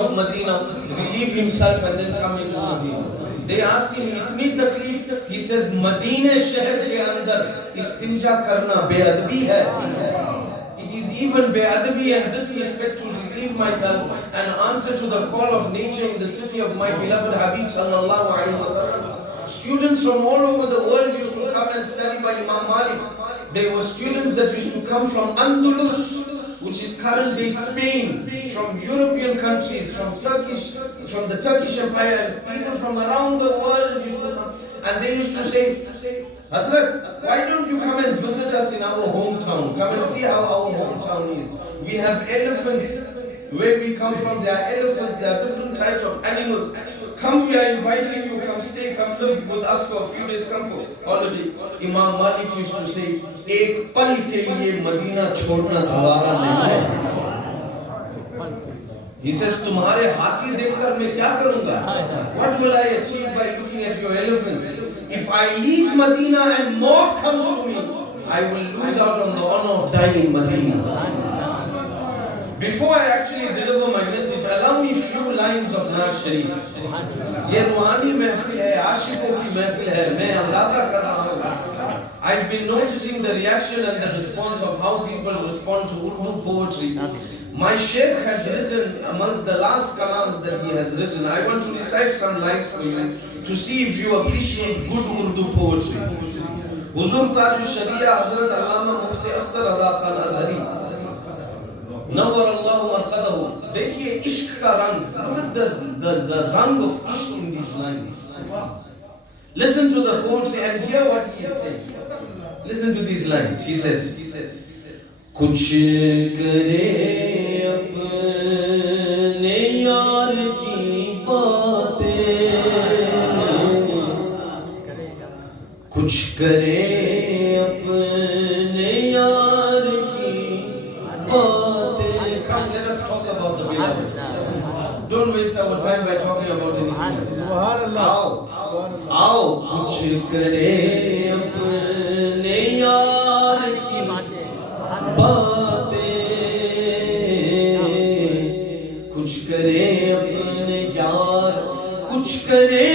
of Medina, relieve himself and then come into Medina. They asked him, "Itni takleef?" He says, "Medina शहर के अंदर istinja करना बेअदबी है." It is even be'adabi and disrespectful to relieve myself and answer to the call of nature in the city of my beloved Habib sallallahu alaihi wasallam. Students from all over the world used to come and study by Imam Malik. There were students that used to come from Andalus, which is current day Spain, from European countries, from the Turkish Empire, and people from around the world used to come. And they used to say, "Hazrat, why don't you come and visit us in our hometown? Come and see how our hometown is. We have elephants. Where we come from, there are elephants, there are different types of animals. Come, we are inviting you, come stay, come live with us for a few days, come for holiday." Imam Malik used to say, "Ek pal ke liye Madina chhodna दोबारा नहीं है." He says, "तुम्हारे हाथी देखकर मैं क्या करूँगा? What will I achieve by looking at your elephants? If I leave Medina and maut comes to me, I will lose out on the honor of dying in Medina." Before I actually deliver my message, allow me few lines of Naaz Sharif. ये रूहानी महफिल है, आशिकों की महफिल है, मैं अंदाजा कर रहा हूँ. I've been noticing the reaction and the response of how people respond to Urdu poetry. My Sheikh has written amongst the last kalams that he has written. I want to recite some lines for you to see if you appreciate good Urdu poetry. Huzur Taj Sharia Hazrat Allama Mufti Akhtar Rada Khan Azhari Nawwar Allahu Marqadahu. देखिए इश्क का रंग. Look at the rang of ishq in these lines. Listen to the poetry and hear what he is saying. Listen to these lines. He says, कुछ करे अपने यार की बातें, कुछ करे अपने यार की बातें. Come, let us talk about the beloved. Don't waste our time by talking about anything else. आओ कुछ करे अपने यार की बातें, कुछ करे अपने यार, कुछ करे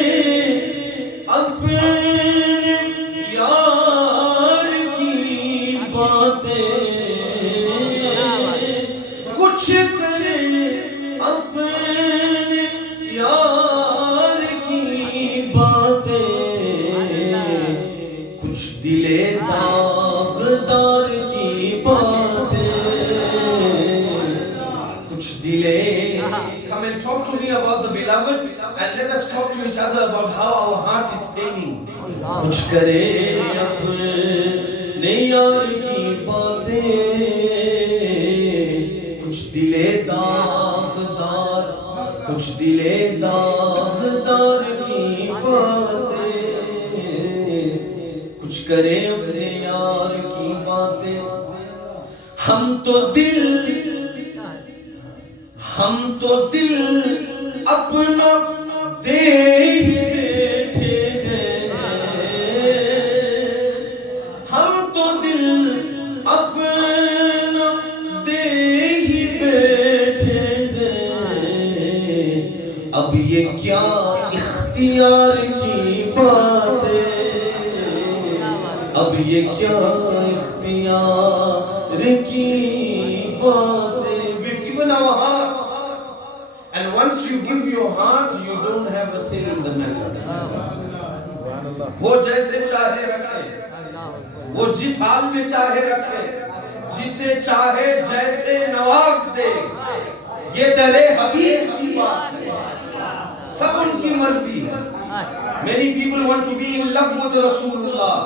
अपने यार की बातें, कुछ करे अपने यार की बातें, कुछ दिले दागदार की बातें, कुछ दिले. Come and talk to me about the beloved and let us talk to each other about how our heart is paining. कुछ करे अपने यार की बातें, कुछ दिले दागदार, कुछ दिले दागदार की बातें, कुछ करे अपने यार की बातें. हम तो दिल अपना दे ही बैठे हैं, हम तो दिल अपना दे ही बैठे हैं. अब ये क्या इख्तियार की बातें, अब ये क्या इख्तियार की बातें. We've given our heart, and once you give your heart, you don't have a say in the matter. वो जैसे चाहे रखे, वो जिस हाल में चाहे रखे, जिसे चाहे जैसे नवाज दे. ये दरे हबीब की बात है, सब उनकी मर्जी है. Many people want to be in love with Rasulullah,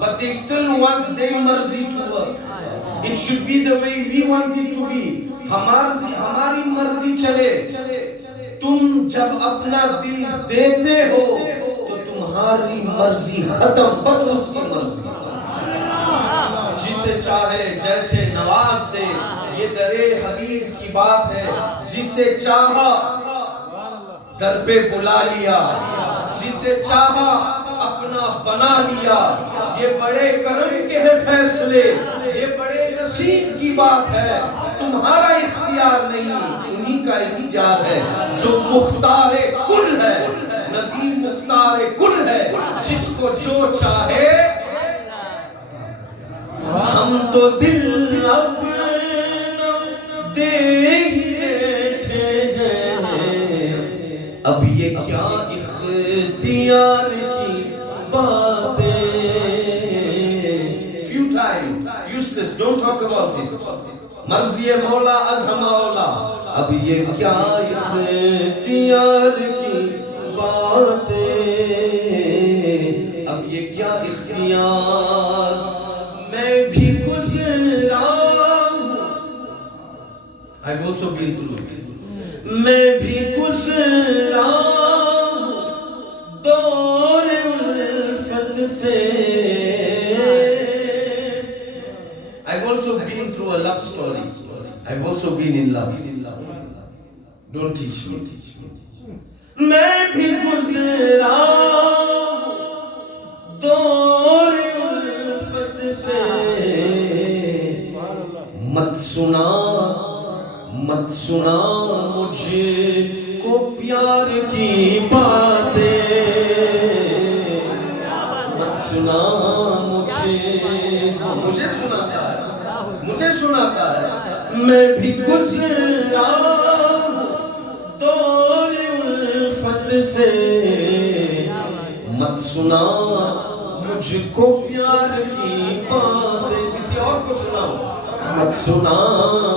but they still want their marzi to work. It should be the way we want it to be. हमारी मर्जी चले. तुम जब अपना दिल देते हो तो तुम्हारी मर्जी खत्म, बस उसकी मर्जी. जिसे चाहे जैसे नवाज दे, ये दरे हबीब की बात है. जिसे चाहा दर पे बुला लिया, जिसे चाहा अपना बना लिया. ये बड़े करम के हैं फैसले, ये बड़े नसीब की बात है. तुम्हारा इख्तियार नहीं, उन्हीं का इख्तियार है जो मुख्तारे कुल है, नबी मुख्तारे कुल है, जिसको जो चाहे। हम तो दिल अपना दे ही बैठे हैं, अब ये क्या इख्तियार की बातें। Futile, useless, don't talk about it. मर्ज़ी मौला अज़ मौला, अब ये क्या इख्तियार की बातें, अब ये क्या इख्तियार। मैं भी गुज़रा हूँ, I've also been through it. मैं भी गुज़रा हूँ दौर उल्फत से। I've also been through a love story. I've also been in love. Don't teach me. मैं भी गुज़रा दौर उल्फत से, मत सुना मुझको प्यार की बातें, मत सुना मुझे सुनाता है। मैं भी गुज़रा दौर उल्फत से, मत सुना मुझको प्यार की बातें। किसी और को सुनाओ। मत सुना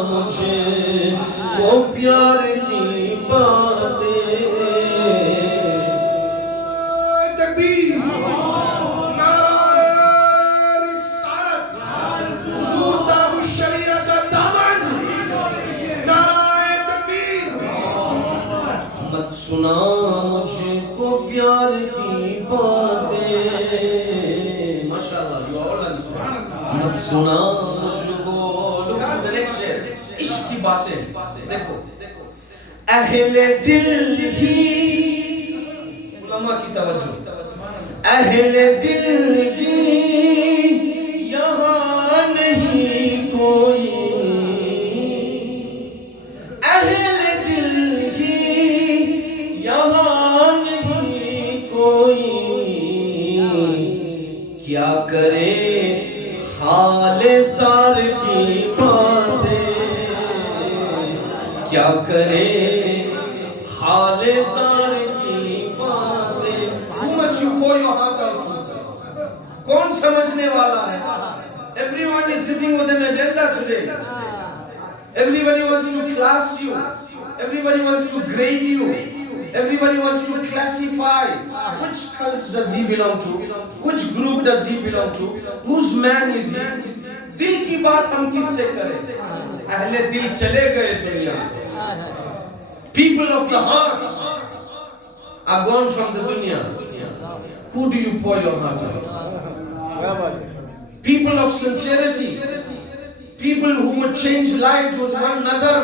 मुझे को प्यार की बातें। तकबीर, नारा रिसालत, हुजूर ताबुश शरीयत का दामन, नारा तकबीर। मत सुना मुझको प्यार की बातें। माशाअल्लाह, you all understand. मत सुना मुझको। Look at the next share. इश्क की बातें देखो। अहले दिल ही, उलमा की तवज्जो, अहले दिल ही यहाँ नहीं कोई, अहले दिल ही यहाँ नहीं कोई, क्या करे हाले ज़ार की बातें, क्या करे हाले ज़ार की बातें। Who must you pour your heart out to? कौन समझने वाला है? Everyone is sitting with an agenda today. Everybody wants to class you. Everybody wants to grade you. Everybody wants to classify. Which cult does he belong to? Which group does he belong to? Whose man is he? दिल की बात हम किससे करें? अहले दिल चले गए दुनिया से. People of the heart are gone from the dunya. Who do you pour your heart out? People of sincerity, people who would change lives with one nazar,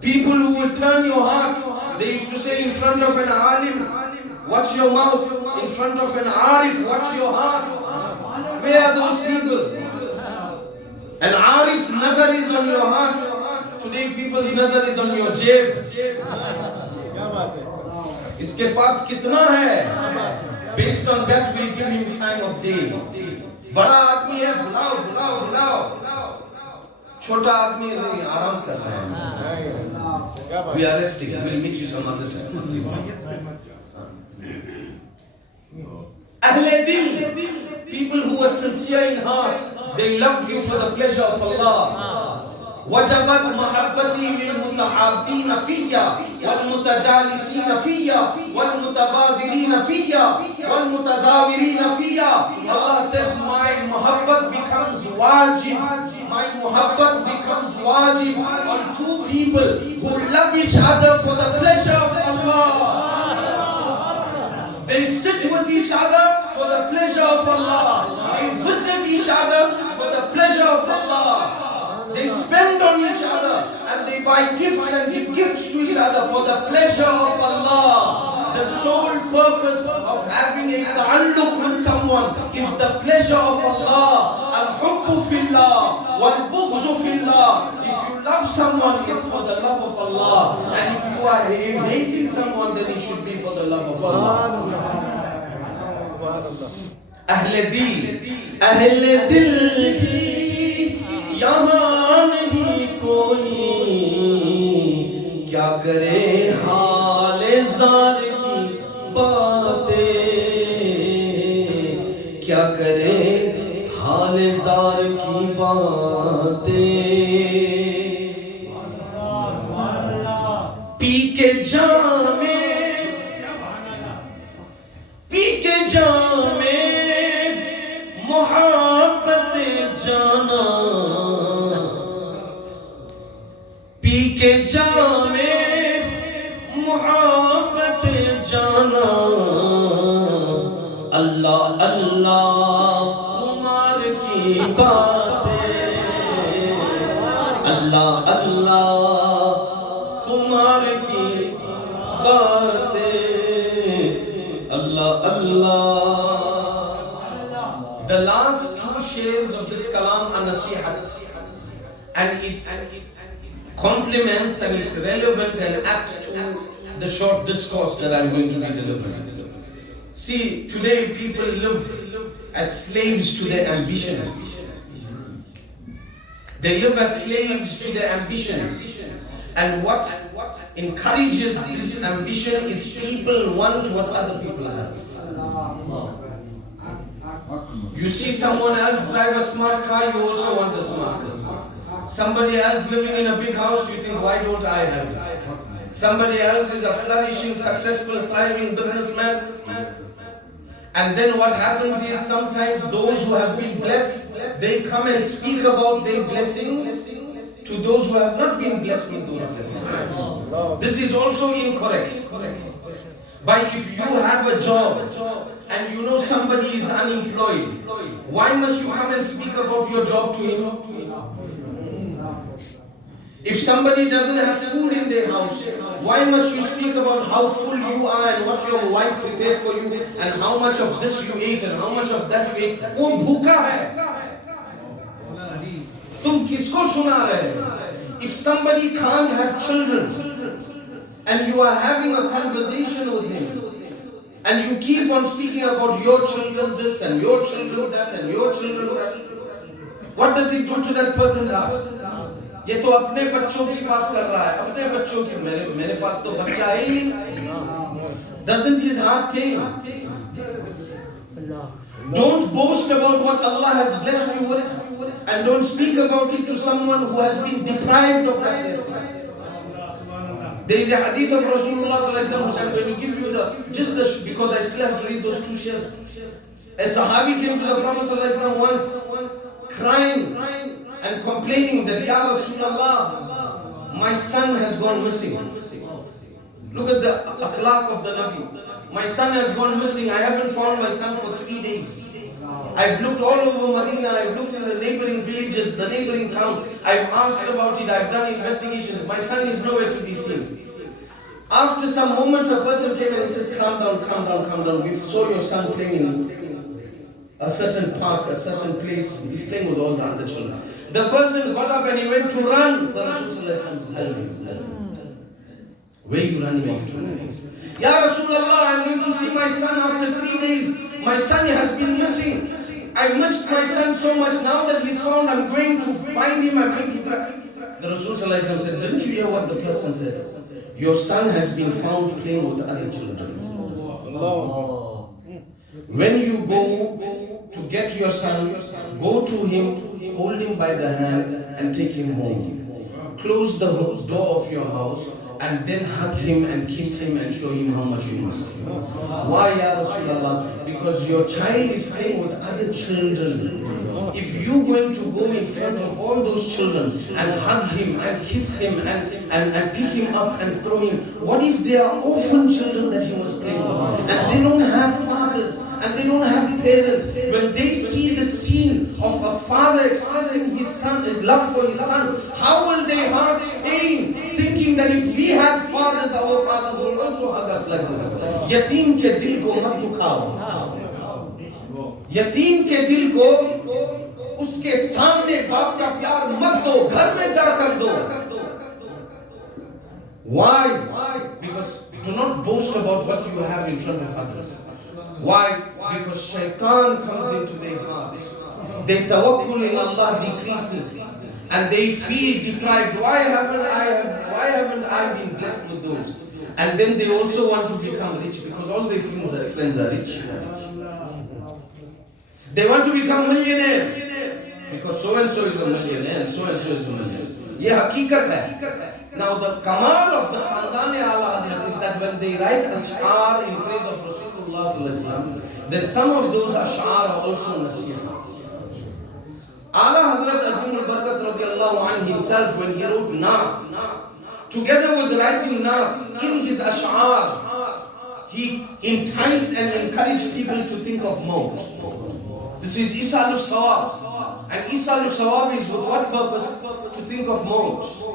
people who will turn your heart. They used to say in front of an alim, watch your mouth. In front of an arif, watch your heart. Where are those people? An arif's nazar is on your heart. Today people's nazar is on your jeb. इसके पास कितना है? Based on that we'll give him time of day. बड़ा आदमी है, बुलाओ बुलाओ बुलाओ. छोटा आदमी है, नहीं आराम कर रहे हैं. We are resting. We'll meet you some other time. Ahle dil, people who are sincere in heart, they love you for the pleasure of Allah. وجبت محبتي للمتحابين فيا والمتجالسين فيا والمتبادرين فيا والمتزاورين فيا. Allah says my muhabbat becomes wajib. My muhabbat becomes wajib on two people who love each other for the pleasure of Allah. They sit with each other for the pleasure of Allah. They visit each other for the pleasure of Allah. They spend on each other and they buy gifts and give gifts to each other for the pleasure of Allah. The sole purpose of having a ta'alluq with someone is the pleasure of Allah. And Al-hubbu fillah, wal-bughzu fillah. If you love someone, it's for the love of Allah. And if you are hating someone, then it should be for the love of Allah. Ahle dil ki yahan nahi koi, kya kare haal zar ki baatein, kya kare haal zar ki baatein. Pee ke jaam mein मोहब्बत जाना, P के जामे मोहब्बत जाना, अल्लाह अल्लाह खुमार की बातें, अल्लाह अल्लाह खुमार की बातें, अल्लाह अल्लाह. The last two shares of this kalam are nasihat, and it complements and it's relevant and apt to the short discourse that I'm going to be delivering. See, today people live as slaves to their ambitions. They live as slaves to their ambitions. And what encourages this ambition is people want what other people have. You see someone else drive a smart car, you also want a smart car. Somebody else living in a big house, you think, why don't I have it? Somebody else is a flourishing, successful, thriving businessman. And then what happens is sometimes those who have been blessed, they come and speak about their blessings to those who have not been blessed with those blessings. This is also incorrect. But if you have a job and you know somebody is unemployed, why must you come and speak about your job to him? If somebody doesn't have food in their house, why must you speak about how full you are and what your wife prepared for you and how much of this you ate and how much of that you ate? वो भूखा है. तुम किसको सुना रहे? If somebody can't have children and you are having a conversation with him and you keep on speaking about your children this and your children that and your children that, what does it do to that person's heart? ये तो अपने बच्चों की बात कर रहा है, अपने बच्चों की. मेरे पास तो बच्चा है ही नहीं. Doesn't his heart pain? Don't boast about what Allah has blessed you with, and don't speak about it to someone who has been deprived of that blessing. There is a hadith of Rasulullah who said, when you give you because I still have to read those two shares. A Sahabi came to the Prophet once, crying and complaining that, Ya Rasulullah, my son has gone missing. Look at the akhlaq of the Nabi. My son has gone missing. I haven't found my son for 3 days. I've looked all over Medina. I've looked in the neighboring villages, the neighboring town. I've asked about it. I've done investigations. My son is nowhere to be seen. After some moments, a person came and says, calm down, calm down, calm down. We saw your son playing in a certain park, a certain place. He's playing with all the other children. The person got up and he went to run. The Rasulullah said, where are you running off to? Ya Rasulullah, I'm going to see my son after 3 days. My son has been missing. I missed my son so much. Now that he's found, I'm going to find him. I'm going to try. The Rasulullah said, didn't you hear what the person said? Your son has been found playing with other children. When you go to get your son, go to him, hold him by the hand and take him home. Close the door of your house and then hug him and kiss him and show him how much you must. Why, Ya Rasulullah? Because your child is playing with other children. If you're going to go in front of all those children and hug him and kiss him and pick him up and throw him, what if they are orphan children that he was playing with and they don't have fathers and they don't have parents? When they see the scene of a father expressing his son, his love for his son, how will their hearts pain, thinking that if we had fathers, our fathers will also hug us like this. Yatim ke dil ko mat dukhao. Yatim ke dil ko उसके सामने बाप का प्यार मत दो, घर में चढ़कर दो. Why? Because do not boast about what you have in front of others. Why? Because shaitan comes into their heart. Their tawakkul in Allah decreases and they feel deprived. Why haven't I been blessed with those? And then they also want to become rich because all their friends are rich. They want to become millionaires because so and so is a millionaire and so is a millionaire. Ye haqiqat hai. Now the kamal of the Khandan Ala Hazrat is that when they write ash'ar in praise of Rasulullah sallallahu alaihi wasallam, then some of those ash'ar are also nasihah. Ala Hazrat Azim al-Barakat radiallahu anhu himself, when he wrote Naat, together with writing Naat in his ash'ar, he enticed and encouraged people to think of Maut. This is Isal al-Sawab. And Isal al-Sawab is with what purpose? To think of Maut.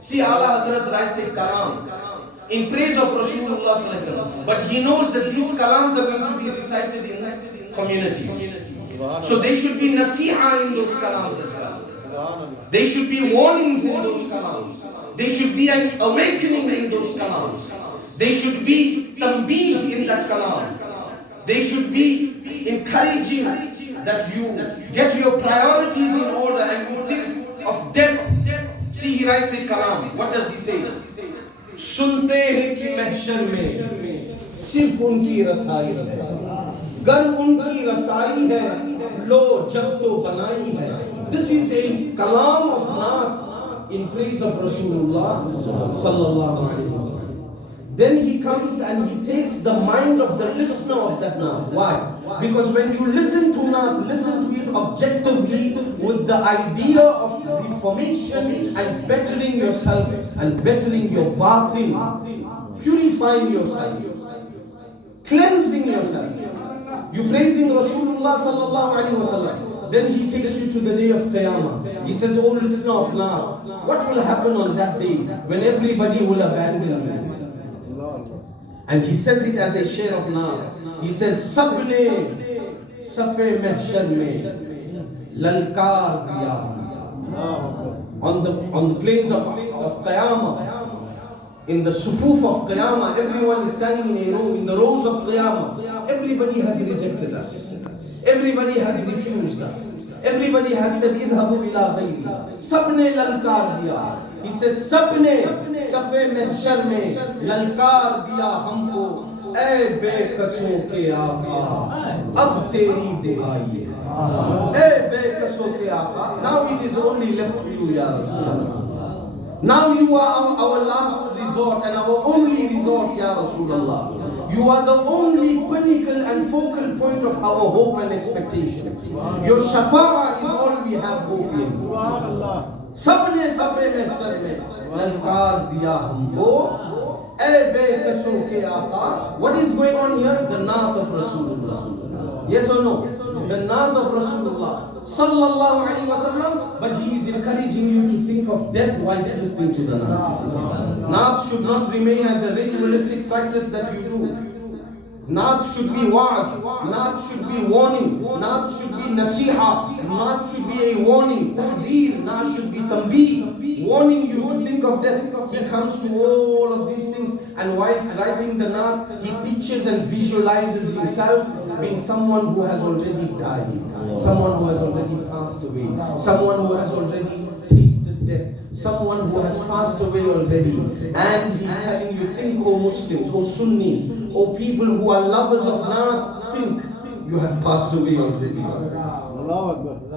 See, Allah Hazrat writes a kalam in praise of Rasulullah sallallahu alaihi wasallam, but he knows that these kalams are going to be recited in communities. So there should be nasiha in those kalams as well. There should be warnings in those kalams. There should be an awakening in those kalams. There should be tambih in that kalam. There should be encouraging that you get your priorities in order and you think of death. See, he writes a kalam. What does he say? सुनते हैं कि महशर में सिर्फ उनकी रसाई है, गर उनकी रसाई है, लो जब तो बनाई है. This is a kalam of Naat in praise of Rasulullah sallallahu alaihi wasallam. Then he comes and he takes the mind of the listener of that Naat. Why? Because when you listen to Naat, listen to it objectively with the idea of reformation and bettering yourself and bettering your batin, purifying yourself, cleansing yourself. You praising Rasulullah sallallahu alaihi wasallam. Then he takes you to the day of Qiyamah. He says, "Oh listener of Naat, what will happen on that day when everybody will abandon me?" And he says it as a share of Naat. He says, "Sabne safe mahshar mein lalkar diya." On the plains of Qiyamah, in the sufuf of Qiyamah, everyone is standing in a row, in the rows of Qiyamah. Everybody has rejected us. Everybody has refused us. Everybody has said, "Idhabu ila ghayri." Sabne lalkar diya. He says, "Sabne safe mahshar mein lalkar diya humko, ऐ बेकसों के आका, अब तेरी दुआई है, ऐ बेकसों के आका." Now it is only left to you, Ya Rasulullah. Now you are our last resort and our only resort, Ya Rasulullah. You are the only pinnacle and focal point of our hope and expectation. Your shafa'a is all we have hope in. सबने सफे महशर में ललकार दिया हमको, ऐ बेकसों के आका. What is going on here? The Naat of Rasulullah. Yes or no? The Naat of Rasulullah sallallahu alaihi wasallam. But he is encouraging you to think of death whilst listening to the Naat. Naat should not remain as a ritualistic practice that you do. Naat should be wa'az, Naat should be warning, Naat should be nasiha, Naat should be a warning, tahdeer, Naat should be tambih, warning you to think of death. He comes to all of these things, and whilst writing the Naat, he pictures and visualizes himself being someone who has already died, someone who has already passed away, someone who has already tasted death, someone who has passed away already. And he's telling you, think, O Muslims, O Sunnis, O people who are lovers of Naat, think, you have passed away already.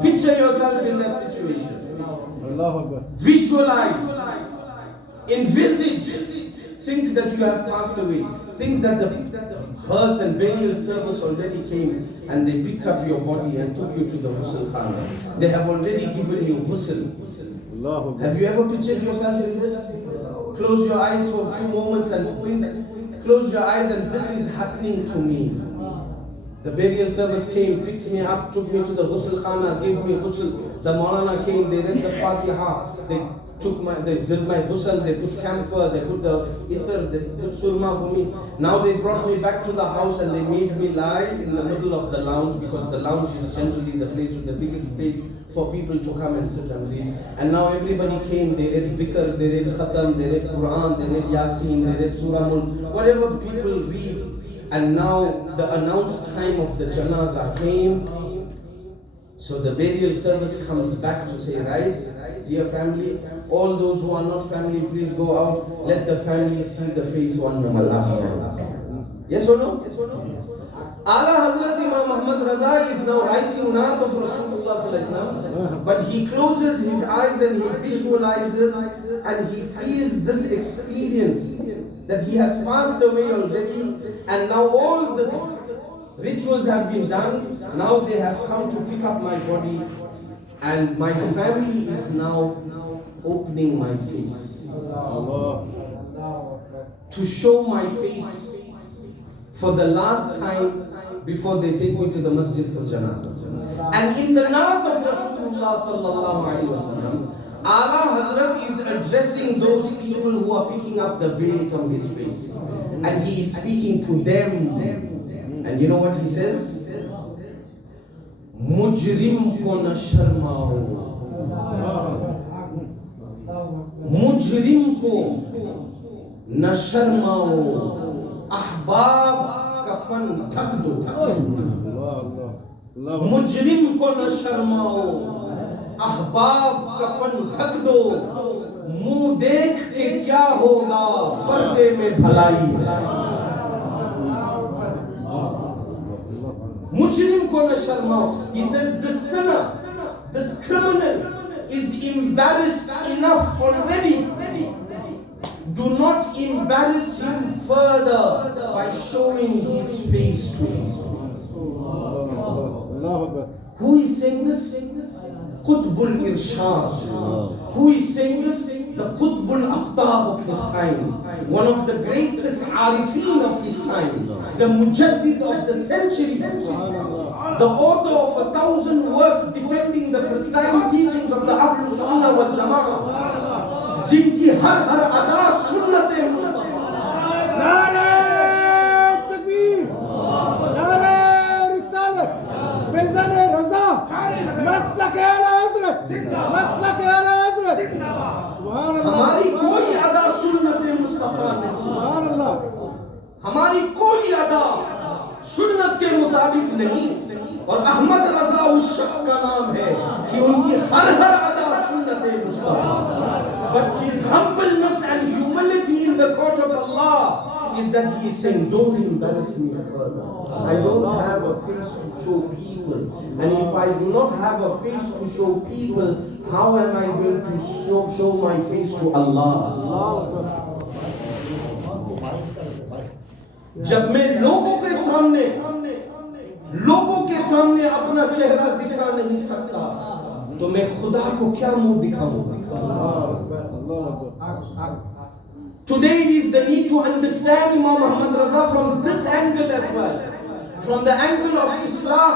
Picture yourself in that situation. Visualize, envisage, think that you have passed away. Think that the hearse and burial service already came and they picked up your body and took you to the ghusl khana. They have already given you ghusl. Have you ever pictured yourself in this? Close your eyes for a few moments and think, close your eyes and this is happening to me. The burial service came, picked me up, took me to the ghusl khana, gave me ghusl. The Moulana came, they read the Fatiha, they did my ghusl, they put camphor, they put the itr, they put surma for me. Now they brought me back to the house and they made me lie in the middle of the lounge, because the lounge is generally the place with the biggest space for people to come and sit and read. And now everybody came, they read zikr, they read khatam, they read Quran, they read Yasin, they read Surah Mulk, whatever people read. And now the announced time of the janazah came. So the burial service comes back to say, right, dear family, all those who are not family, please go out. Let the family see the face one more last time. Yes or no? Yes or no? Ala Hazrat Imam Muhammad Raza is now writing Naat of Rasulullah Sallallahu Alaihi Wasallam, but he closes his eyes and he visualizes and he feels this experience that he has passed away already, and now all the rituals have been done. Now they have come to pick up my body, and my family is now opening my face to show my face for the last time before they take me to the Musjid for Janazah. And in the Naat of Rasulullah Sallallahu Alaihi Wasallam, Ala Hazrat is addressing those people who are picking up the veil from his face, and he is speaking to them. And you know what he says? Mujrim ko na sharmao, mujrim ko na sharmao, ahbab kafan ढक दो, मुजरिम को न शर्माओ, अहबाब कफन ढक दो, मुंह देख के क्या होगा, पर्दे में भलाई है. Mujrim ko na sharmao. He says the sinner, this criminal is embarrassed enough already. Do not embarrass him further by showing his face to us. Who is saying this? Qutbul Irshad. Who is saying this? The Qutbul Aqtab of his time. One of the greatest Arifin of his time. The Mujaddid of the century. The author of 1,000 works defending the prescribed teachings of the Ahlul Sunnah wal Jama'ah. जिनकी हर हर अदा सुन्नते मुस्तफा. नारे तकबीर, नारे रिसालत, फैज़ान रज़ा, मसलक आला हज़रत, मसलक आला हज़रत. सुभान अल्लाह. हमारी कोई अदा सुन्नते मुस्तफा नहीं. सुभान अल्लाह. हमारी कोई अदा सुन्नत के मुताबिक नहीं. और अहमद रज़ा उस शख्स का नाम है कि उनकी हर हर अदा सुन्नते Mustafa. But his humbleness and humility in the court of Allah is that he is saying, don't embarrass me further. I don't have a face to show people. And if I do not have a face to show people, how am I going to show my face to Allah? जब मैं लोगों के सामने अपना चेहरा दिखा नहीं सकता, तो मैं खुदा को क्या मुंह दिखाऊंगा? Today it is the need to understand Imam Muhammad Raza from this angle as well, from the angle of Islam,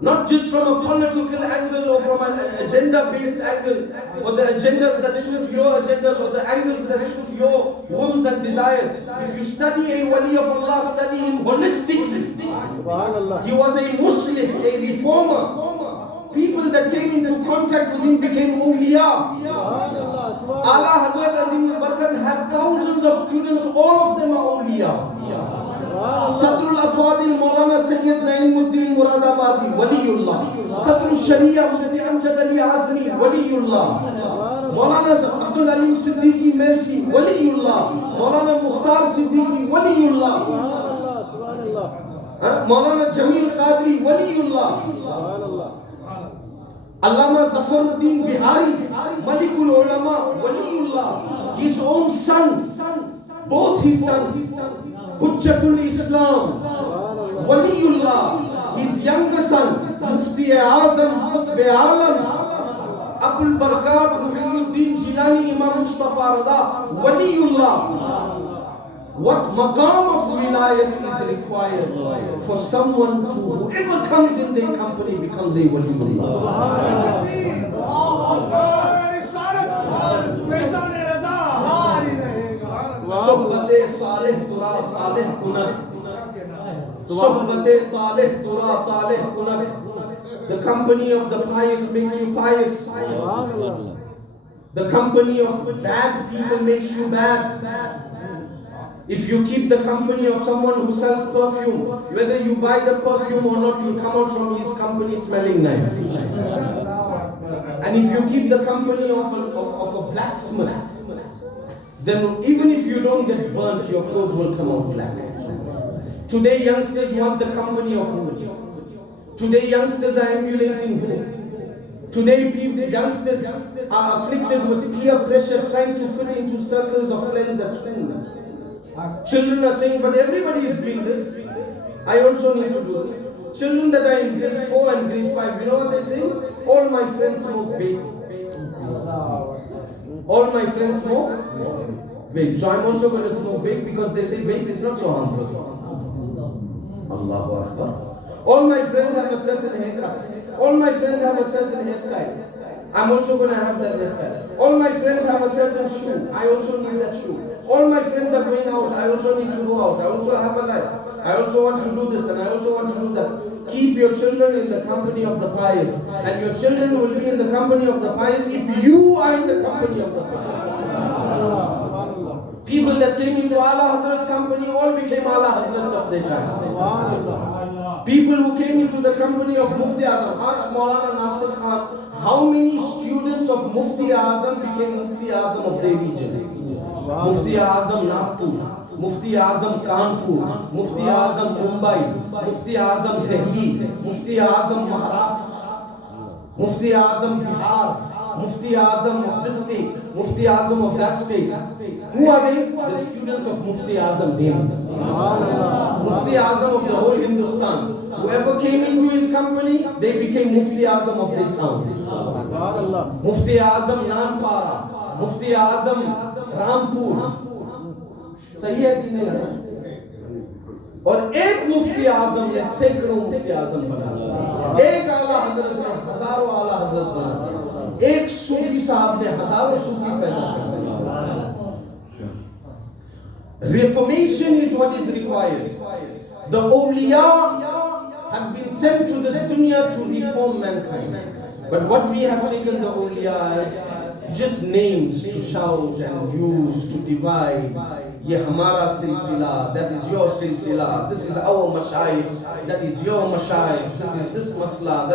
not just from a political angle or from an agenda-based angle, or the agendas that suit your agendas or the angles that suit your whims and desires. If you study a wali of Allah, study him holistically. He was a Muslim, a reformer. People that came into contact with him became awliya. Ala Hazrat Azim al-Barkat had thousands of students, all of them are awliya. Sadrul Afadil Moulana Sayyid Na'imuddin Muradabadi, Waliullah. Sadrul Sharia Mufti Amjad Ali Azmi, Waliullah. Moulana Abdul Alim Siddiqui Melki, Waliullah. Moulana Mukhtar Siddiqui, Waliullah. Moulana Jamil Qadri, Waliullah. Allama Zafaruddin Bihari, Malikul Ulama, Waliullah. His own son, both his sons, Hujjatul Islam, Waliullah. His younger son, Mufti Azam, Qutb Alam, Abul Barakat, Muhyiddin Jilani, Imam Mustafa Raza, Waliullah. What maqam of wilayat is required for someone to, whoever comes in their company becomes a waliullah. Sohbate Saleh Tura Saleh Kunat, Sohbate Taleh Tura Taleh Kunat. The company of the pious makes you pious. The company of bad people makes you bad. If you keep the company of someone who sells perfume, whether you buy the perfume or not, you come out from his company smelling nice. And if you keep the company of a blacksmith, then even if you don't get burnt, your clothes will come out black. Today youngsters want the company of who? Today youngsters are emulating who? Today youngsters are afflicted with peer pressure, trying to fit into circles of friends at school. Children are saying, but everybody is doing this, I also need to do this. Children that are in grade 4 and grade 5, you know what they say? All my friends smoke vape. All my friends smoke vape. So I'm also going to smoke vape because they say vape is not so harmful. Allahu Akbar. All my friends have a certain haircut. All my friends have a certain hairstyle. I'm also going to have that hairstyle. All my friends have a certain shoe. I also need that shoe. All my friends are going out. I also need to go out. I also have a life. I also want to do this and I also want to do that. Keep your children in the company of the pious. And your children will be in the company of the pious if you are in the company of the pious. People that came into Allah Hazrat's company all became Allah Hazrats of their time. People who came into the company of Mufti Azam, ask Moulana Nasir Khan, how many students of Mufti Azam became Mufti Azam of their region? Mufti Azam Nagpur, Mufti Azam Kanpur, Mufti Azam Mumbai, Mufti Azam Delhi, Mufti Azam Maharashtra, Mufti Azam Bihar, Mufti Azam of this state, Mufti Azam of that state. Who are they? The students of Mufti Azam. Mufti Azam of the whole Hindustan. Whoever came into his company, they became Mufti Azam of their town. Mufti Azam Nanpara, Mufti Azam Rampur. सही है कि नहीं? और एक मुफ्ती आजम ने सैकड़ों मुफ्ती आजम बना, एक आला हजरत ने हजारों आला हजरत बना, एक सूफी साहब ने हजारों सूफी पैदा कर। Reformation is what is required. The awliya have been sent to this dunya to reform mankind. But what we have taken the awliya as just names to shout and use to divide. Ye hamara silsila, that is your silsila. This is our mashayikh, that is your mashayikh. This is this masla.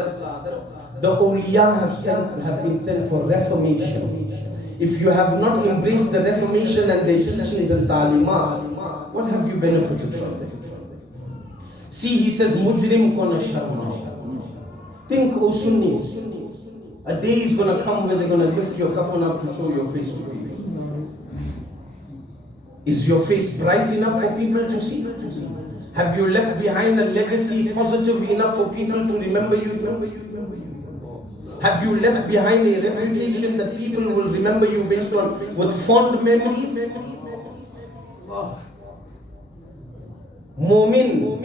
The awliya have been sent for reformation. If you have not embraced the reformation and their teachings and talimat, what have you benefited from them? See, he says, Mujrim kona sharma. Think, O Sunnis, a day is going to come where they're going to lift your kafan up to show your face to people. Is your face bright enough for people to see? Have you left behind a legacy positive enough for people to remember you? Have you left behind a reputation that people will remember you based on with fond memories? Momin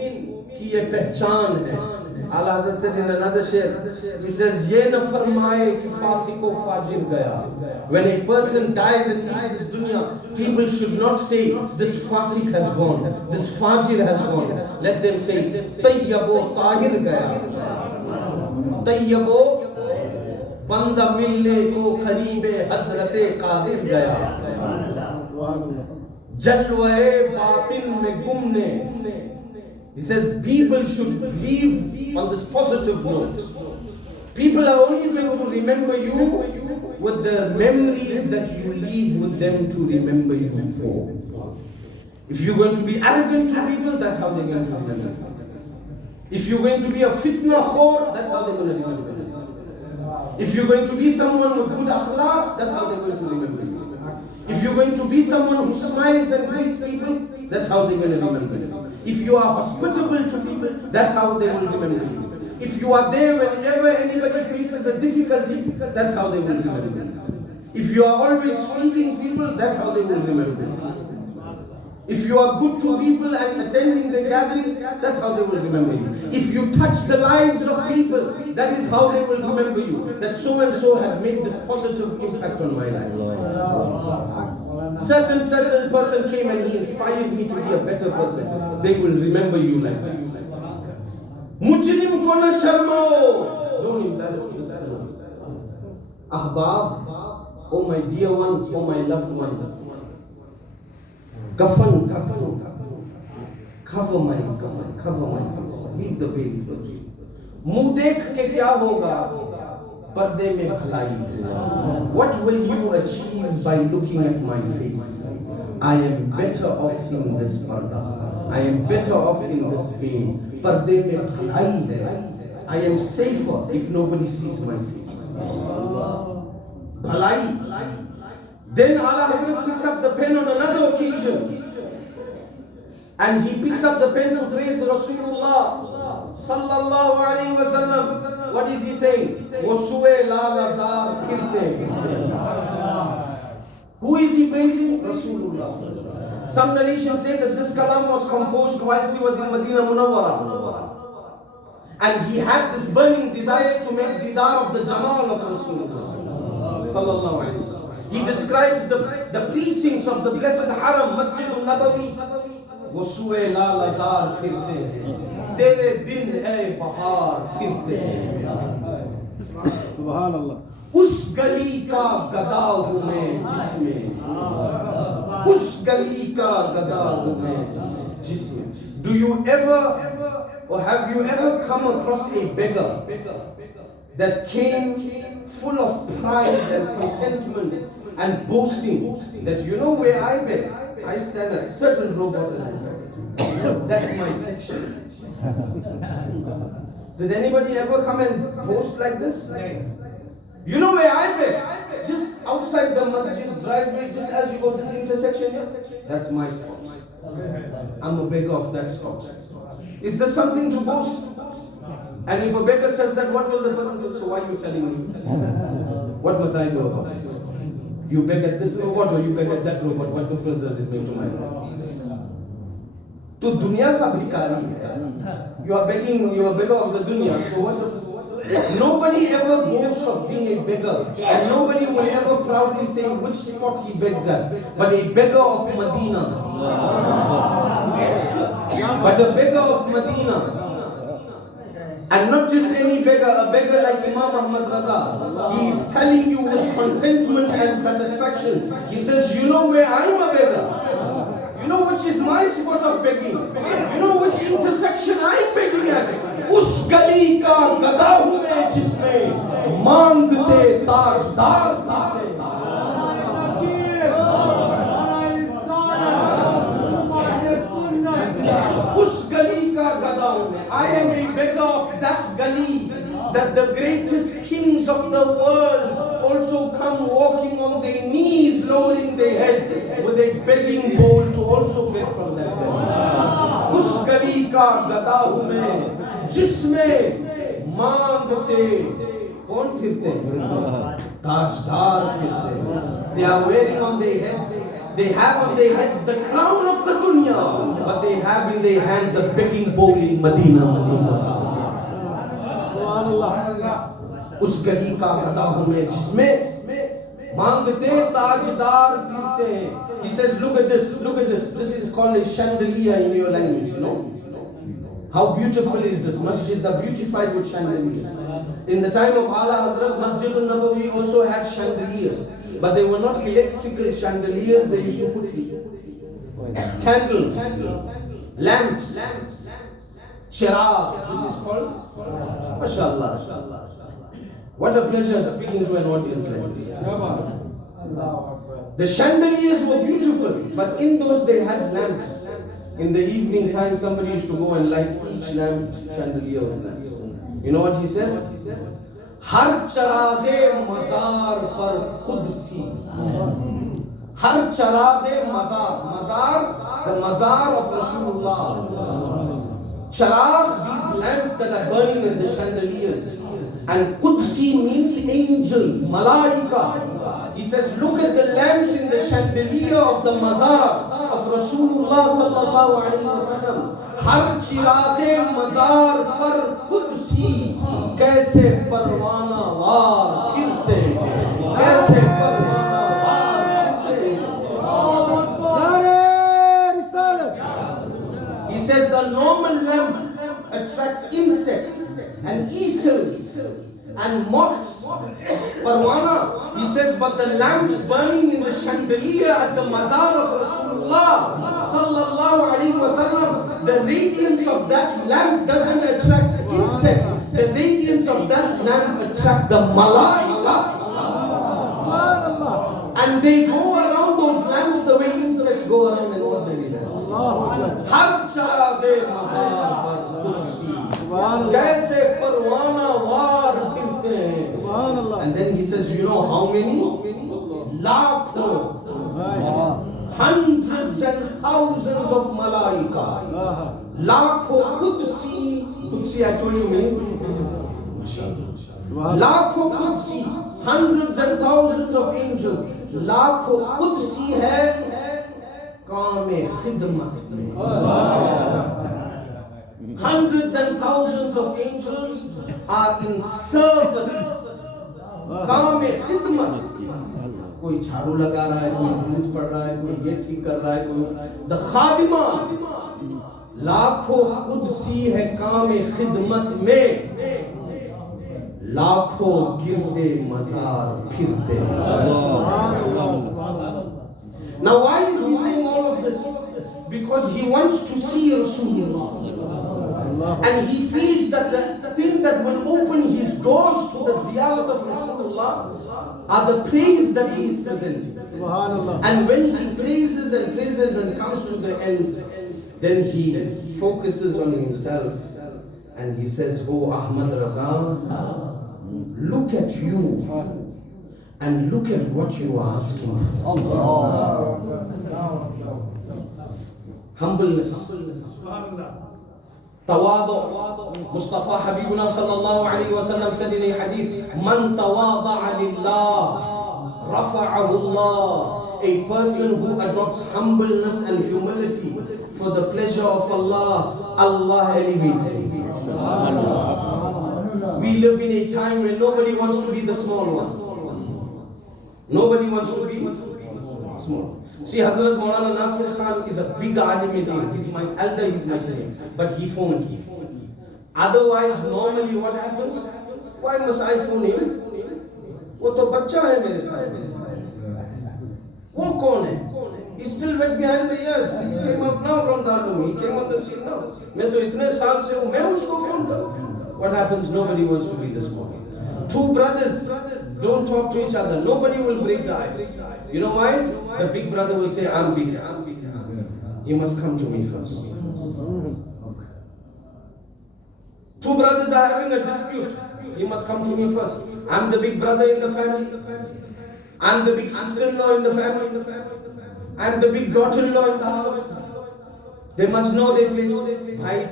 ki ye pehchan hai. Allah Hazrat said in another share, he says, ye na farmaye ki fasiko fajir gaya. When a person dies and leaves this dunya, people should not say, this fasik has gone, this fajir has gone. Let them say, tayyabo tahir gaya. Tayyabo banda milne ko karibe hazrate qadir gaya. Jalwae batin mein gumne. He says people should leave on this positive note. People are only going to remember you with the memories that you leave with them to remember you for. If you're going to be arrogant to people, that's how they're going to remember you. If you're going to be a fitna khor, that's how they're going to remember you. If you're going to be someone with good akhlaq, that's how they're going to remember you. If you're going to be someone who smiles and greets people, that's how they're going to remember you. If you are hospitable to people, that's how they will remember you. If you are there whenever anybody faces a difficulty, that's how they will remember you. If you are always feeding people, that's how they will remember you. If you are good to people and attending their gatherings, that's how they will remember you. If you touch the lives of people, that is how they will remember you. That so and so had made this positive impact on my life. Certain person came and he inspired me to be a better person. They will remember you like that. Mujrim ko na sharmao. Don't embarrass yourself. Ahbab, oh my dear ones, oh my loved ones. Kafan, cover my face. Leave the veil. मुंह देख के क्या होगा? पर्दे में भलाई. What will you achieve by looking at my face? I am better off in this parda. I am better off in this veil. पर्दे में भलाई है. I am safer if nobody sees my face. Bhalai. Then Allah Hazrat picks up the pen on another occasion. And he picks up the pen to praise Rasulullah sallallahu alayhi wa sallam. What is he saying? Wasue lal azar phirte. Who is he praising? Rasulullah. Some narrations say that this kalam was composed whilst he was in Medina Munawwara. And he had this burning desire to make didar of the Jamal of Rasulullah sallallahu alayhi wa sallam. He describes the precincts of the blessed Haram, Musjid al-Nabawi. वो सुए लाल अज़ार फिरते हैं, तेरे दिन ए बहार फिरते हैं। सुभान अल्लाह। उस गली का गदा हूँ मैं जिसमें, उस गली का गदा हूँ मैं जिसमें। Do you ever or have you ever come across a beggar that came full of pride and contentment and boasting that you know where I beg? I stand at certain robot and I beg. That's my section. Did anybody ever come and boast like this? Yes. You know where I beg? Just outside the masjid driveway, just as you go this intersection here. That's my spot. I'm a beggar of that spot. Is there something to boast? And if a beggar says that, what will the person say? So why are you telling me? What must I do about it? You beg at this robot or you beg at that robot, what difference does it make to my life? To dunya ka bhikari hai. You are begging, you are a beggar of the dunya. So what? Nobody ever boasts of being a beggar. And nobody will ever proudly say which spot he begs at. But a beggar of Medina. But a beggar of Medina. And not just any beggar, a beggar like Imam Ahmad Raza. He is telling you with contentment and satisfaction. He says, you know where I am a beggar? You know which is my spot of begging? You know which intersection I am begging at? Us gali ka gada hu main jisme mangte tajdar thate. Us gali ka gada hu main. I am a beggar of that gali, that the greatest kings of the world also come walking on their knees, lowering their head with a begging bowl to also beg from that gali. Us gali ka gada hu main jisme mangte kaun phirte? Tajdar phirte. They are wearing on their heads. They have on their heads the crown of the dunya, but they have in their hands a begging bowl in Medina. उस गली का गदा हूँ मैं जिसमें मांगते ताजदार फिरते हैं. He says, look at this. This is called a chandelier in your language, you know. How beautiful is this? Masjids are beautified with chandeliers. In the time of Allah Hazrat, Masjid al-Nabawi also had chandeliers. But they were not electrical chandeliers, they used to put candles, lamps, chirag. This is called, mashallah. What a pleasure speaking to an audience like this. The chandeliers were beautiful, but in those they had lamps. In the evening time, somebody used to go and light each lamp chandelier with lamps. You know what he says? Har charaghe mazar par khud si. Har charaghe mazar, the mazar of Rasulullah. Charagh, these lamps that are burning in the chandeliers. And Qudsi means angels, malaika. He says, look at the lamps in the chandelier of the mazar of Rasulullah sallallahu alayhi wa sallam. Har chiraghe mazar par Qudsi, kaise parwana var phirte, kaise parwana var phirte. He says the normal lamp, a attracts insects and easels and moths. Parwana, he says, but the lamps burning in the chandelier at the mazar of Rasulullah sallallahu alaihi wasallam, the radiance of that lamp doesn't attract insects. The radiance of that lamp attracts the malaika. And they go around those lamps the way insects go around an ordinary lamp. Har chade mazar par kursi, kaise parwana war phirte hain. And then he says, you know how many? Lakhon, hundreds and thousands of malaika. Lakho Qudsi, I told you means. Lakho Qudsi, hundreds and thousands of angels. Lakho Qudsi hai kaam-e khidmat mein. Hundreds and thousands of angels are in service. Kaam-e khidmat. कोई झाड़ू लगा रहा है, कोई दूध पड़ रहा है, कोई ये ठीक कर रहा है, कोई द खादिमा. लाखों कुदसी है काम-ए खिदमत में, लाखों गिरदे मजार फिरते हैं. Now why is he saying all of this? Because he wants to see Rasulullah. And he feels that the thing that will open his doors to the ziyarat of Rasulullah are the praise that he is presenting. And when he praises and comes to the end, then he focuses on himself and he says, oh Ahmad Raza, look at you and look at what you are asking for. Humbleness. Tawadu. Mustafa Habibuna sallallahu alayhi wa sallam said in a hadith, Man tawada'a lillah, rafa'ahu Allah. A person who adopts humbleness and humility for the pleasure of Allah, Allah elevates him. We live in a time where nobody wants to be the small one. Nobody wants to be small. See, Hazrat Moulana Nasir Khan is a big alim. He's my elder, he's my senior. But he phoned me. Otherwise, normally what happens? Why must I phone him? वो तो बच्चा है मेरे साथ. वो कौन है? He's still wet behind the ears. He came out now from Darul. He came on the scene now. मैं तो इतने साल से हूँ, मैं उसको phone करूँ. What happens? Nobody wants to be this small. Two brothers don't talk to each other. Nobody will break the ice. You know why? The big brother will say, I'm big. You must come to me first. Two brothers are having a dispute. You must come to me first. I'm the big brother in the family. I'm the big sister-in-law in the family. I'm the big daughter-in-law in the house. They must know their place.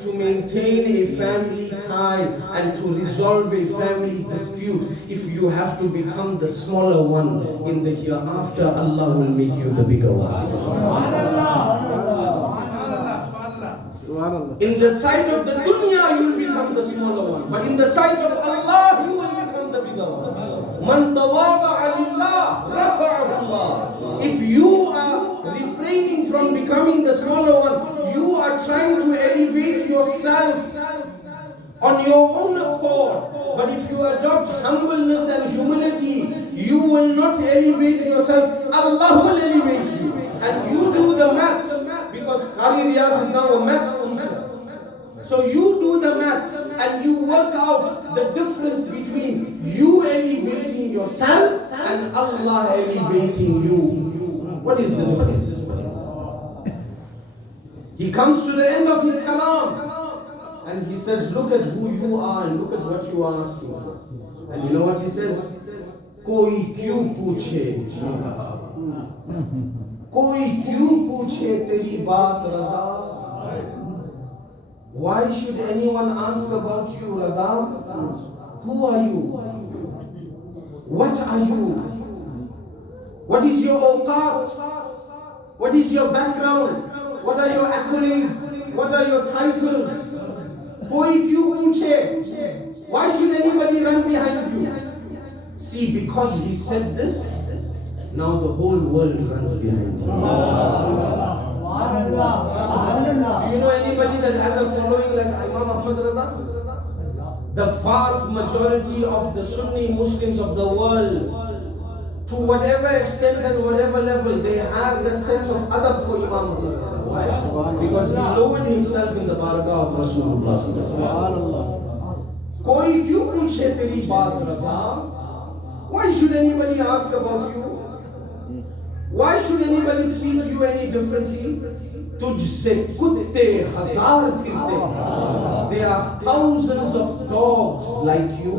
To maintain a family tie and to resolve a family dispute, if you have to become the smaller one in the hereafter, Allah will make you the bigger one. In the sight of the dunya, you will become the smaller one. But in the sight of Allah, you will become the bigger one. Man tawada'a lillah, rafa'ahu Allah. If you are refraining from becoming the smaller one, you are trying to elevate yourself on your own accord. But if you adopt humbleness and humility, you will not elevate yourself. Allah will elevate you. And you do the maths, because Qari Riyaz is now a maths teacher. So you do the maths and you work out the difference between you elevating yourself and Allah elevating you. What is the difference? He comes to the end of his kalam and he says, look at who you are and look at what you are asking for. And you know what he says? Koi kyun pooche? Koi kyun pooche teri baat Raza? Why should anyone ask about you, Raza? Who are you? What are you? What is your awqat? What is your background? What are your accolades? What are your titles? Koi kyun pooche? Why should anybody run behind you? See, because he said this, now the whole world runs behind him. Do you know anybody that has a following like Imam Ahmad Raza? The vast majority of the Sunni Muslims of the world, to whatever extent and whatever level, they have that sense of adab for Imam Ahmad Raza. Why? Because he lowered himself in the barakah of Rasulullah. Koi kyun puche teri baat Raza? Why should anybody ask about you? Why should anybody treat you any differently? Tujhse kutte hazar phirte. There are thousands of dogs like you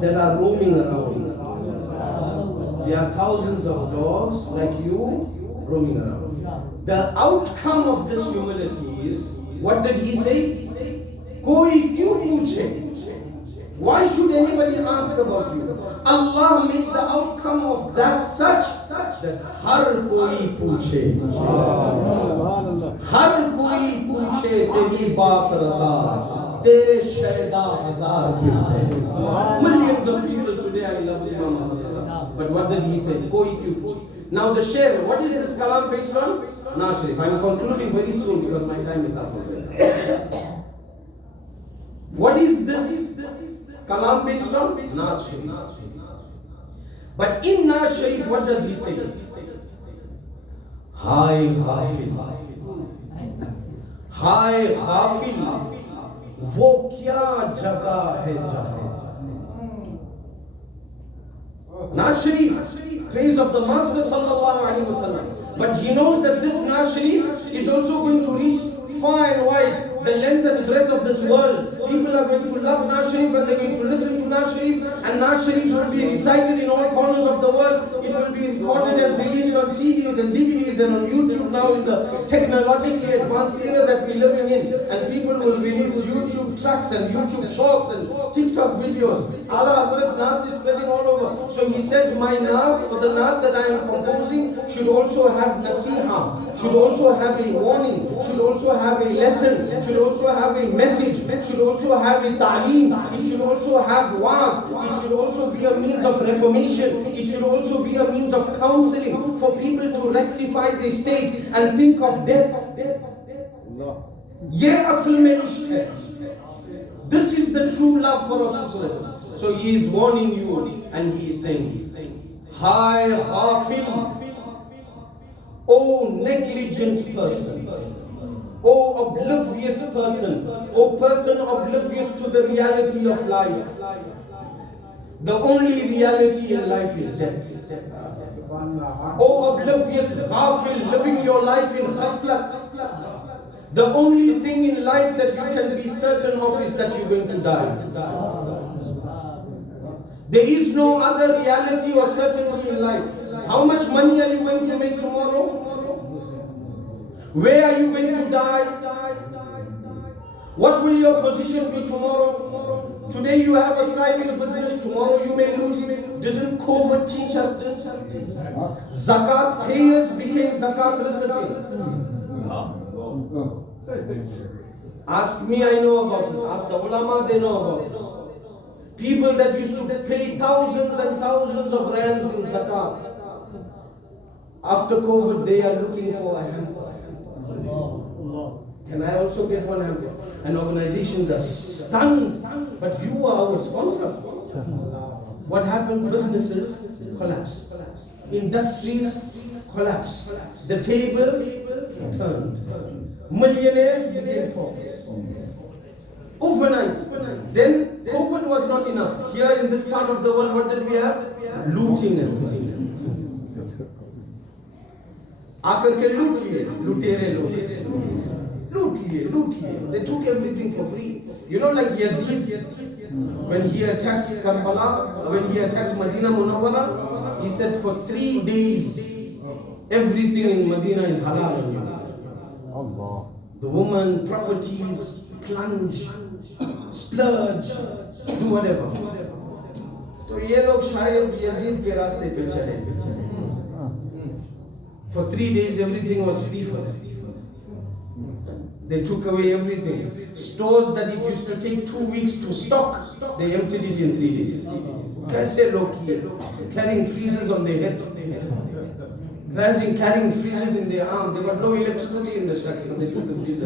that are roaming around. There are thousands of dogs like you roaming around. The outcome of this humility is, what did he say? Koi kyun puche? Why should anybody ask about you? Allah made the outcome of that such that har koi puche. Har koi puche teri baat Raza. Tere shaida hazar phirte. Millions of people today I love Imam Ahmad Raza. But what did he say? Koi kyun puche. Now the sher, what is this kalam based on? Nah Sharif, I'm concluding very soon because my time is up already. What is this kalam based on? Naaz Sharif. But in Naaz Sharif, what does he say? Hi Ghafil. Hi Ghafil. वो क्या जगह है जहाँ Naaz Sharif, praise of the Master sallallahu alaihi wasallam. But he knows that this Naaz Sharif is also going to reach far and wide, the length and breadth of this world. People are going to love Naaz Sharif and they're going to listen to Naaz Sharif, and Naaz Sharif will be recited in all corners of the world. It will be recorded and released on CDs and DVDs and on YouTube now in the technologically advanced era that we're living in. And people will release YouTube tracks and YouTube shorts and TikTok videos. Allah Hazrat's Naaz is spreading all over. So he says, my Naaz, for the Naaz that I am composing, should also have nasiha, should also have a warning, should also have a lesson, should also have a message, should also have a ta'aleem, it should also have wa'az, it should also be a means of reformation, it should also be a means of counseling for people to rectify their state and think of death. Ye asl mein ishq hai. This is the true love for Rasulullah. So he is warning you and he is saying, Hi Ghafil, O negligent person, O oblivious person, O person oblivious to the reality of life. The only reality in life is death. O oblivious Ghafil, living your life in ghaflat. The only thing in life that you can be certain of is that you're going to die. There is no other reality or certainty in life. How much money are you going to make tomorrow? Where are you going to die? What will your position be tomorrow? Today you have a thriving business, tomorrow you may lose it. Didn't COVID teach us this? Zakat payers became zakat recipients. Ask me, I know about this. Ask the ulama, they know about this. People that used to pay thousands and thousands of rands in zakat. After COVID, they are looking for a hamper. Can I also get one hamper? And organizations are stunned. But you are our sponsor. What happened? Businesses collapsed. Industries collapsed. The tables turned. Millionaires became paupers. Overnight. Then COVID was not enough. Here in this part of the world, what did we have? Looting as well. आकर के लूट लिए, लुटेरे लोग, लूट लिए. They took everything for free. You know, like Yazid, when he attacked Karbala, when he attacked Medina Munawwara, he said for 3 days, everything in Medina is halal. The woman, properties, plunge, splurge, do whatever. तो ये लोग शायद Yazid के रास्ते पे चले. For 3 days everything was free for them. They took away everything. Stores that it used to take 2 weeks to stock, they emptied it in 3 days. कैसे लोग किए? Carrying freezers on their heads. rising, carrying fridges in their arm. They got no electricity in the structure. They took the fridge.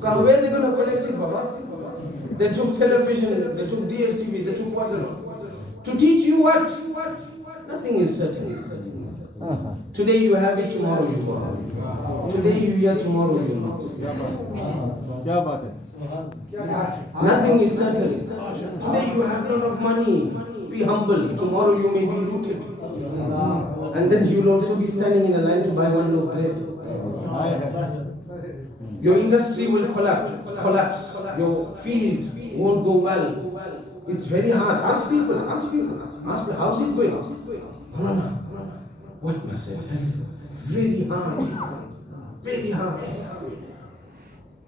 Where are they going to collect it, Baba? They took television, they took DSTV, they took whatever. To teach you what? Nothing is certain. Today you have it, tomorrow you don't have it. Today you hear, tomorrow you not. Nothing is certain. Today you have a lot of money. Be humble. Tomorrow you may be looted. And then you will also be standing in a line to buy one loaf of bread. Your industry will collapse. Your field won't go well. It's very hard. Ask people. How's it going? What must I tell you? Very hard.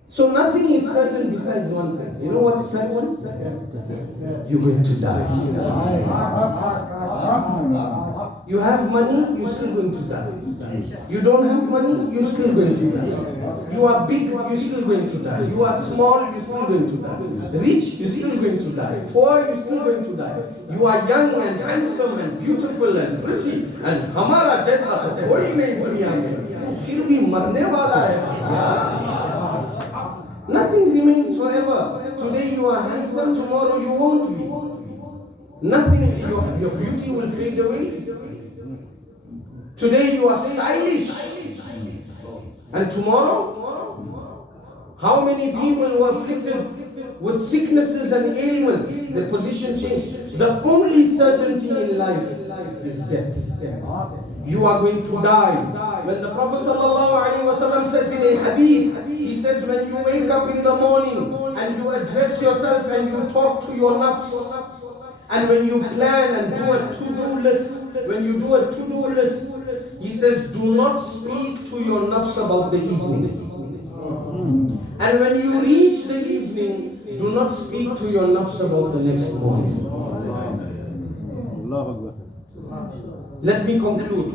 So nothing is certain besides one thing. You know what's certain? You're going to die. You have money, you're still going to die. You don't have money, you're still going to die. You are big, you're still going to die. You are small, you're still going to die. Rich, you're still going to die. Poor, you're still going to die. You are young and handsome and beautiful and pretty. And hamara jaisa to koi nahi duniya mein. Phir bhi marne wala hai. Nothing remains forever. Today you are handsome, tomorrow you won't be. Nothing, your beauty will fade away. Today you are stylish. And tomorrow, how many people were afflicted with sicknesses and ailments? Their position changed. The only certainty in life is death. You are going to die. When the Prophet ﷺ says in a hadith, he says when you wake up in the morning and you address yourself and you talk to your nafs, and when you plan and do a to-do list, he says, do not speak to your nafs about the evening. And when you reach the evening, do not speak to your nafs about the next morning. Let me conclude.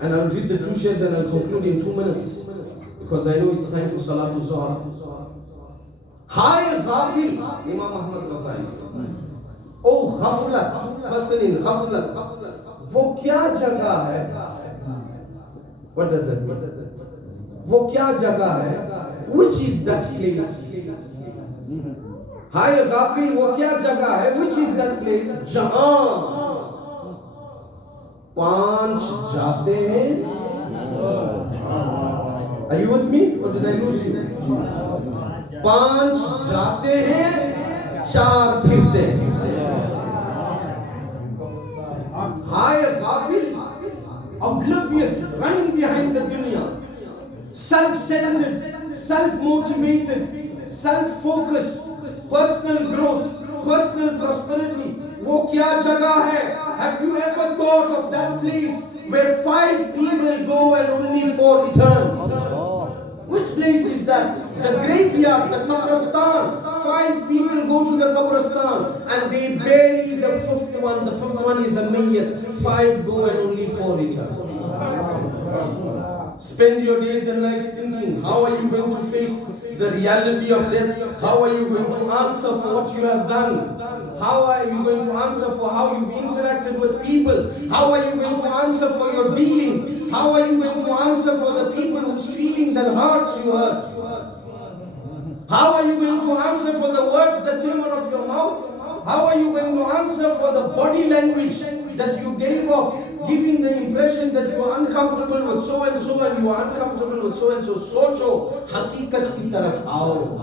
And I'll read the 2 shares and I'll conclude in 2 minutes. Because I know it's time for Salatul Zuhr. Hi Ghafil, Imam Ahmad Ghazali said. Oh ghaflat, person in ghaflat. वो क्या जगह है? What does it mean? वो क्या जगह है? Which is that place? Hi Ghafil, वो क्या जगह है? Which is that place? जहां 5 जाते हैं. Are you with me or did I lose you? 5 जाते हैं, 4 फिरते हैं. Hi Ghafil, oblivious, running behind the dunya, self-centered, self-motivated, self-focused, personal growth, personal prosperity. वो क्या जगह है? Have you ever thought of that place where 5 people go and only 4 return? Which place is that? The graveyard, the Qabristan. 5 people go to the Qabristan and they bury the 5th one. The 5th one is a mayyat. 5 go and only 4 return. Spend your days and nights thinking, how are you going to face the reality of death? How are you going to answer for what you have done? How are you going to answer for how you've interacted with people? How are you going to answer for your dealings? How are you going to answer for the people whose feelings and hearts you hurt? How are you going to answer for the words that came out of your mouth? How are you going to answer for the body language that you gave off, giving the impression that you are uncomfortable with so and so and you are uncomfortable with so and so? Socho, haqiqat ki taraf aao.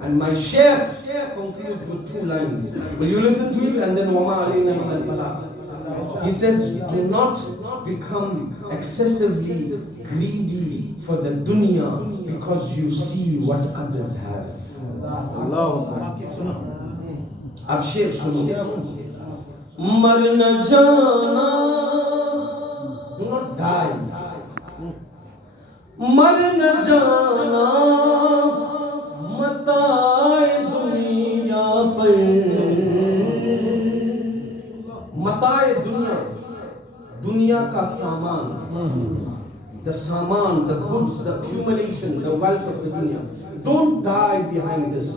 And my Shaykh concludes with 2 lines. Will you listen to it? And then wama alayna illa al-balagh. He says, do not become excessively greedy for the dunya because you see what others have. Ab Shaykh suno. Mar na jana. Do not die. Mar na jana. Matae duniya par. Matae dunya. Dunya ka saman. The saman, the goods, the accumulation, the wealth of the dunya. Don't die behind this.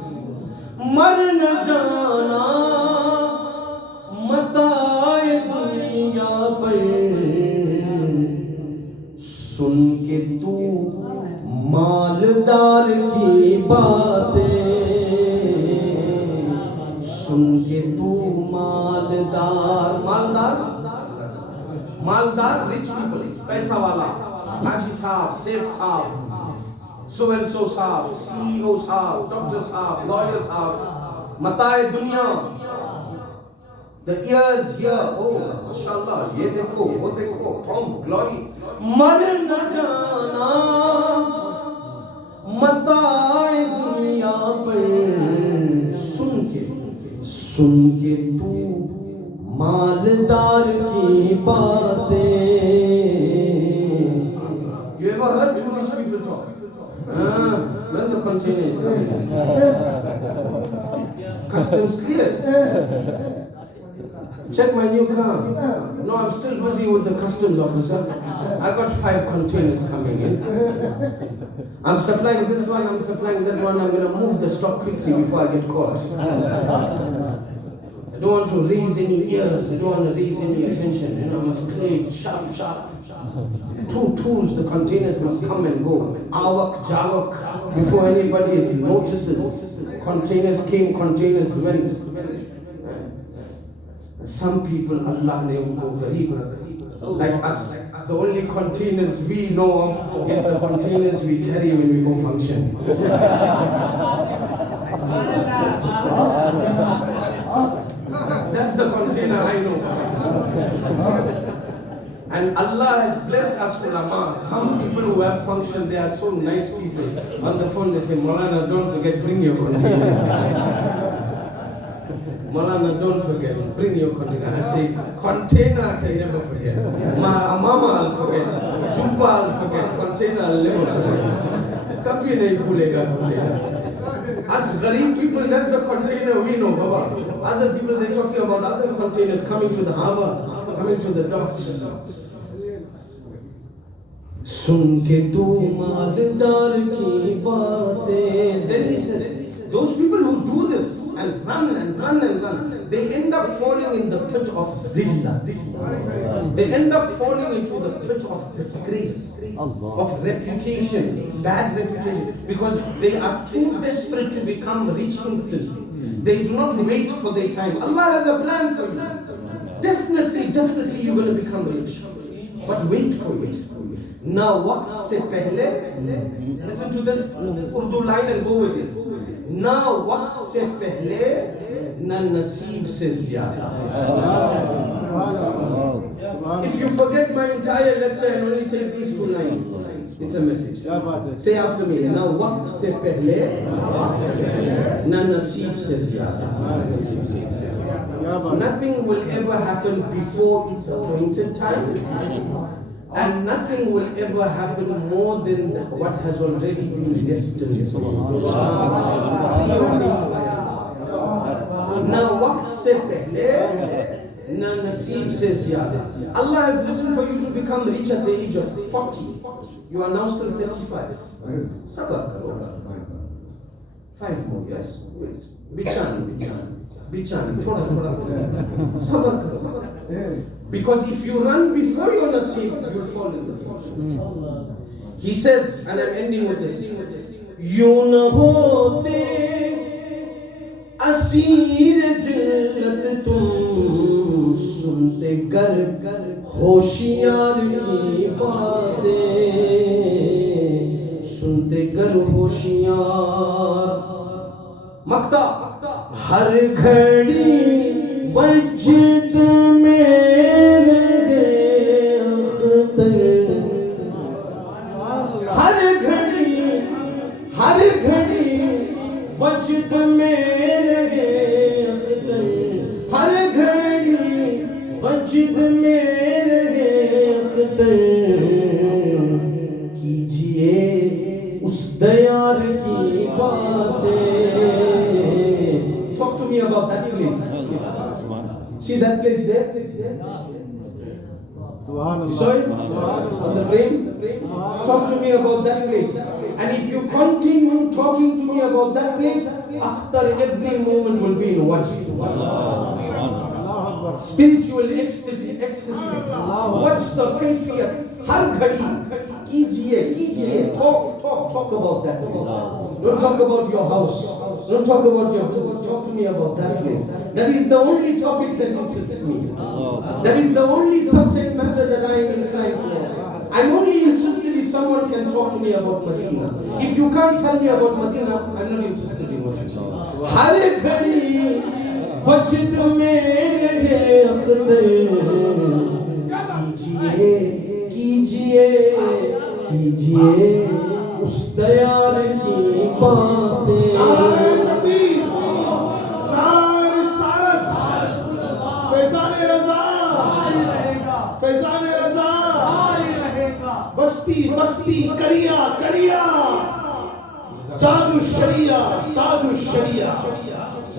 Mar na jana. Matae duniya par. सुन के तू मालदार की बातें, सुन के तू मालदार, मालदार rich people, पैसा वाला, हाजी साहब, सेठ साहब, so and so साहब, CEO साहब, डॉक्टर साहब, लॉयर साहब, मताए दुनिया, the ears here, oh माशाल्लाह, ये देखो, वो देखो, pomp, glory, मर न जाना मताए दुनिया पर, सुन के तू मालदार की बातें. You ever heard two rich people talk? When the container is coming. Customs cleared. Check my new car. No, I'm still busy with the customs officer. I got 5 containers coming in. I'm supplying this one, I'm supplying that one. I'm going to move the stock quickly before I get caught. I don't want to raise any ears. I don't want to raise any attention. You know, I must play it sharp. 2 tools, the containers must come and go. Awak, jawak, before anybody notices. Containers came, containers went. Some people, Allah ne unko ghareeb, like us, the only containers we know of is the containers we carry when we go function. That's the container I know. And Allah has blessed us ulama. Some people who have function, they are so nice people. On the phone they say, Moulana, don't forget, bring your container. Moulana, don't forget, bring your container. I say, container I can never forget. Mama I'll forget. Jumpa I'll forget. Container I'll never forget. Kabhi nahi bhulega container. Us gharib people, that's the container we know, Baba. Other people, they're talking about other containers coming to the harbor, coming to the docks. सुन के तू मालदार की बातें. Then he says, those people who do this and run, they end up falling in the pit of zillah. They end up falling into the pit of disgrace, of reputation, bad reputation, because they are too desperate to become rich instantly. They do not wait for their time. Allah has a plan for you. Definitely you're going to become rich. But wait for it. Now, waqt se pehle, listen to this Urdu line and go with it. Now, waqt se pehle, na naseeb se zyada. If you forget my entire lecture and only take these 2 lines, it's a message. Say after me. Now, waqt se pehle, na naseeb se zyada. Nothing will ever happen before its appointed time. And nothing will ever happen more than what has already been destined. Now, waqt se pehle, na naseeb se zyada. Allah has written for you to become rich at the age of 40. You are now still 35. Sabr karo. 5 more years. Bichani. Thoda. Sabr karo. Because if you run before your naseeb, you'll fall in the pit. He says, and I'm ending with this. Yun hote asir zillat tum sunte gar hoshiyar ki baatein, sunte gar hoshiyar. Makta har ghadi वजद मेरे अख्तर, हर घड़ी वजद मेरे अख्तर, हर घड़ी वजद मेरे अख्तर, कीजिए उस दयार की बातें. Talk to me about that, please. See that place there? You saw it? On the frame? Talk to me about that place. And if you continue talking to me about that place, after every moment will be in watch. Spiritual ecstasy. Watch the kayfiyat. Har ghadi Kijiye. Talk about that place. Don't talk about your house. Don't talk about your business. Talk to me about that place. That is the only topic that interests me. That is the only subject matter that I am inclined towards. I'm only interested if someone can talk to me about Medina. If you can't tell me about Medina, I'm not interested in what you say. Hare Khari Vajid mere akhtar कीजिए उस दयार की बातें नारे तकबीर नारे सारस फैज़ान रज़ा बस्ती करिया ताजु शरिया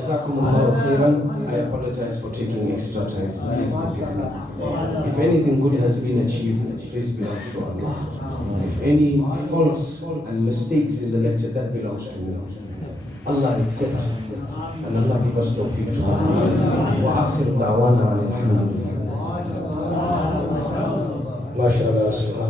Jazakumullahu khairan. I apologize for taking extra time. Please forgive me. If anything good has been achieved, please belongs to Allah. If any faults and mistakes in the lecture, that belongs to me. Allah accept and Allah give us tawfiq to Allah. Wa akhir da'wana alhamdulillah. MashaAllah.